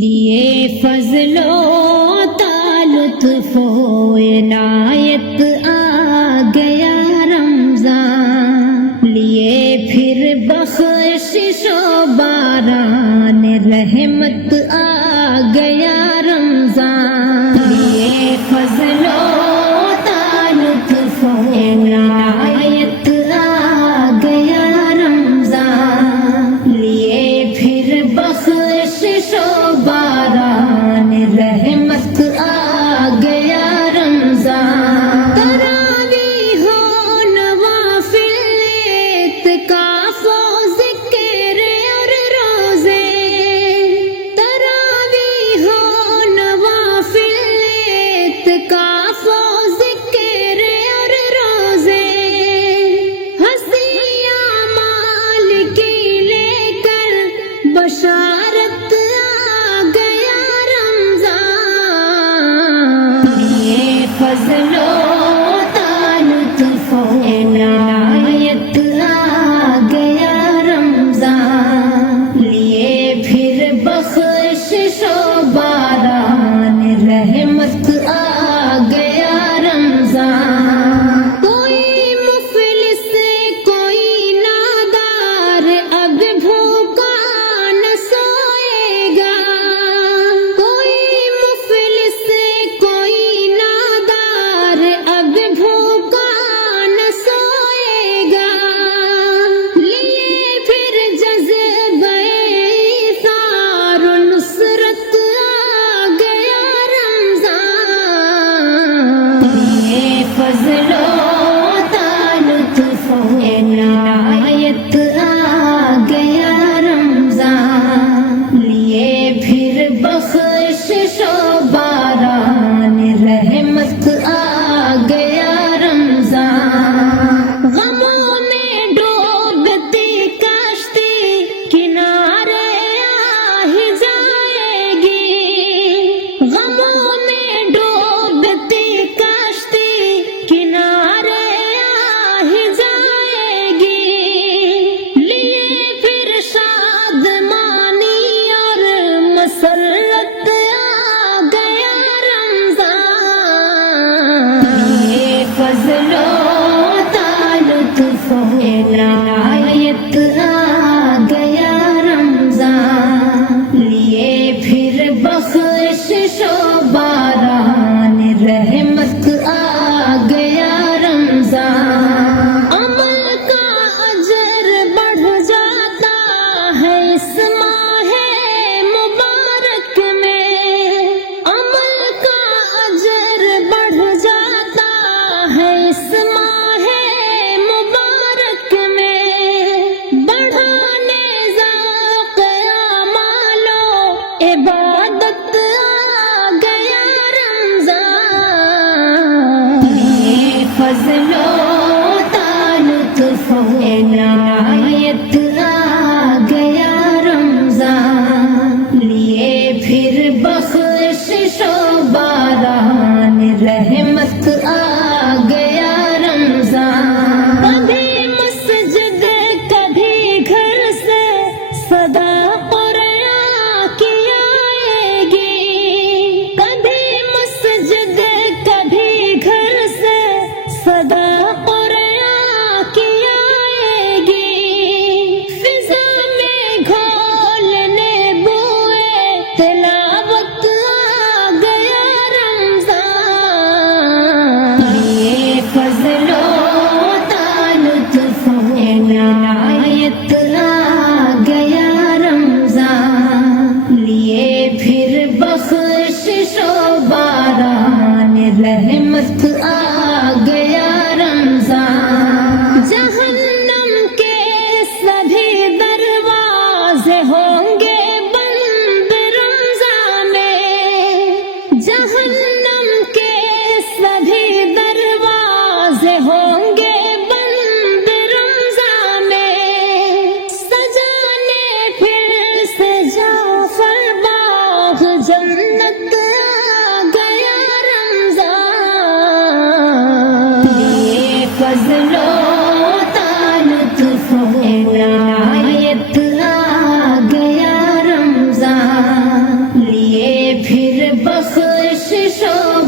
لیے فضل و لطف و عنایت آ گیا رمضان، لیے پھر بخشش و باران رحمت آ گیا رمضان، لیے فضل و لطف و عنایت آ گیا رمضان، لیے پھر بخشش و باران رحمت آ گیا رمضان، تراویح و نوافل اعتکاف و ذکر اور روزے، تراویح و نوافل اعتکاف و ذکر اور روزے، ہنسیاں مال کی لے کر بشارت آ گیا رمضان، یہ فضل و لطف و عنایت آ گیا رمضان، لیے پھر بخشش و باران رحمت آ گیا رمضان، کوئی مفلس کوئی نادار اب بھوکا نہ سوئے گا، کوئی مفلس کوئی نادار اب بھوکا نہ سوئے گا، لیے پھر جذبہ ایثار و نصرت آ گیا رمضان، یہ فضل و لطف و عنایت آ گیا رمضان، لیے پھر بخشش و باران رحمت آ گیا رمضان، غموں میں ڈوبتی کشتی کنارے آ ہی جائے گی، غموں میں ڈوبتی کشتی کنارے آ ہی جائے گی، لیے پھر شادمانی اور مسرت آ گیا رمضان، یہ فضل و لطف و عنایت آ گیا رمضان، لیے پھر بخشش و باران رحمت آ گیا رمضان، عمل کا اجر بڑھ جاتا ہے اس ماہ مبارک میں، عمل کا اجر بڑھ جاتا ہے اس ماہ مبارک میں، بڑھانے ذوق اعمال و عبادت آ گیا رمضان، یہ فضل و لطف و عنایت آ گیا رمضان، لیے پھر بخشش و باران رحمت آ گیا رمضان، کبھی مسجد کبھی گھر سے صدا قرآن کی آئے گی، کبھی مسجد کبھی گھر سے صدا قرآن کی آئے گی، فضا میں گھولنے بوئے تلاوت آ گیا رمضان، یہ فضل و لطف و عنایت آ گیا رمضان، لیے پھر بخشش و باران رحمت آ گیا رمضان، جہنم کے سبھی دروازے ہوں گے بند رمضان میں، جہنم کے سبھی دروازے ہوں گے بند رمضان میں، سجانے پھر سے جعفر باغ جنت آ گیا رمضان، یہ فضل و لطف و عنایت آ گیا رمضان، بخشش و